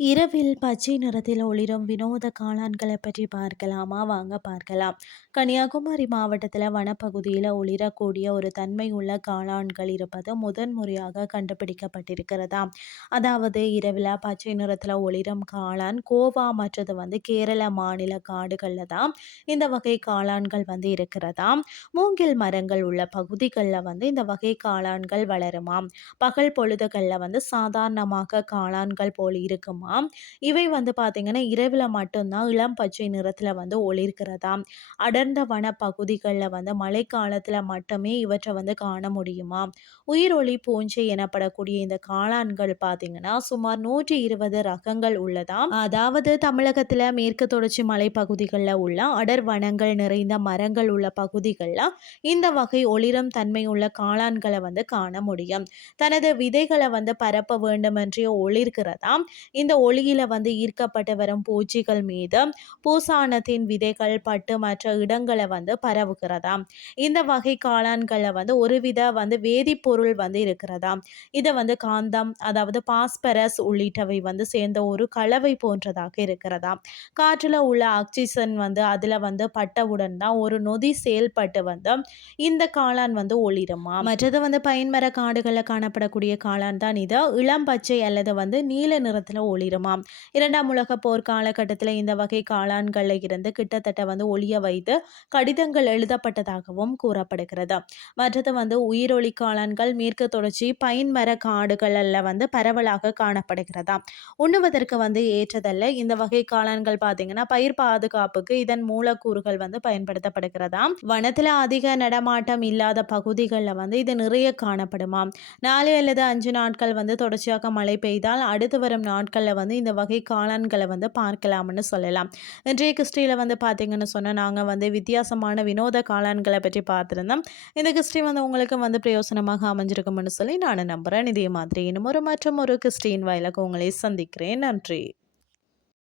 இரவில் பச்சை நிறத்தில் ஒளிரும் வினோத காளான்களை பற்றி பார்க்கலாமா? வாங்க பார்க்கலாம். கன்னியாகுமரி மாவட்டத்தில் வனப்பகுதியில் ஒளிரக்கூடிய ஒரு தன்மை உள்ள காளான்கள் இருப்பது முதன்முறையாக கண்டுபிடிக்கப்பட்டிருக்கிறதா? அதாவது இரவில் பச்சை நிறத்தில் ஒளிரும் காளான் கோவா மற்றது வந்து கேரள மாநில காடுகளில் தான் இந்த வகை காளான்கள் வந்து இருக்கிறதா? மூங்கில் மரங்கள் உள்ள பகுதிகளில் வந்து இந்த வகை காளான்கள் வளருமாம் பகல் பொழுதுகளில் வந்து சாதாரணமாக காளான்கள் போல் இருக்குமாம் இவை வந்து பார்த்திங்கன்னா இரவில் மட்டும்தான் இளம் பச்சை நிறத்தில் வந்து ஒளிர்கிறதா அடர்ந்த வன பகுதிகளில் வந்து மழைக்காலத்தில் மட்டுமே இவற்றை வந்து காண முடியுமா? உயிரொளி பூஞ்சை எனப்படக்கூடிய இந்த காளான்கள் பார்த்தீங்கன்னா சுமார் நூற்றி இருபது ரகங்கள் உள்ளதாம் அதாவது தமிழகத்தில் மேற்கு தொடர்ச்சி மலைப்பகுதிகளில் உள்ள அடர் வனங்கள் நிறைந்த மரங்கள் உள்ள பகுதிகளில் இந்த வகை ஒளிரும் தன்மை உள்ள காளான்களை வந்து காண முடியும். தனது விதைகளை வந்து பரப்ப வேண்டுமென்றே ஒளிர்கிறதாம் இந்த ஒளியில வந்து ஈர்க்கப்பட்டு வரும் பூச்சிகள் மீது பூசானத்தின் விதைகள் பட்டு மற்ற இடங்களை வந்து பரவுகிறதாம். இந்த வகை காளான்களை வந்து ஒருவித வந்து வேதிப்பொருள் வந்து இருக்கிறதா இதை வந்து காந்தம் அதாவது பாஸ்பரஸ் உள்ளிட்டவை வந்து சேர்ந்த ஒரு கலவை போன்றதாக இருக்கிறதாம். காற்றில் உள்ள ஆக்சிஜன் வந்து அதில் வந்து பட்டவுடன் தான் ஒரு நொதி செயல்பட்டு வந்து இந்த காளான் வந்து ஒளிருமா? மற்றது வந்து பயன்மர காடுகளில் காணப்படக்கூடிய காளான் தான் இது. இளம் பச்சை அல்லது வந்து நீல நிறத்தில் ஒளி ஒளிருமாம் இரண்டாம் உலக போர் காலகட்டத்தில் இந்த வகை காளான்களில் இருந்து கிட்டத்தட்ட வந்து ஒளிய வைத்து கடிதங்கள் எழுதப்பட்டதாகவும் கூறப்படுகிறது. மற்றது வந்து உயிரொளி காளான்கள் மேற்கு தொடர்ச்சி பைன் மர காடுகளில் வந்து பரவலாக காணப்படுகிறதா உண்ணுவதற்கு வந்து ஏற்றதல்ல. இந்த வகை காளான்கள் பார்த்தீங்கன்னா பயிர் பாதுகாப்புக்கு இதன் மூலக்கூறுகள் வந்து பயன்படுத்தப்படுகிறதா வனத்தில் அதிக நடமாட்டம் இல்லாத பகுதிகளில் வந்து இது நிறைய காணப்படுமா நாலு அல்லது அஞ்சு நாட்கள் வந்து தொடர்ச்சியாக மழை பெய்தால் அடுத்து வரும் நாட்களில் வந்து இந்த வகை காளான்களை வந்து பார்க்கலாம்னு சொல்லலாம். இன்றைய கிறிஸ்டியில் வந்து பார்த்திங்கன்னு சொன்னால் நாங்கள் வந்து வித்தியாசமான வினோத காளான்களை பற்றி பார்த்துருந்தோம். இந்த கிறிஸ்டி வந்து உங்களுக்கு வந்து பிரயோசனமாக அமைஞ்சிருக்கும்னு சொல்லி நான் நம்புகிறேன் இதே மாதிரி இன்னும் ஒரு மற்றும் ஒரு கிறிஸ்டியின் வயலுக்கு உங்களை சந்திக்கிறேன். நன்றி.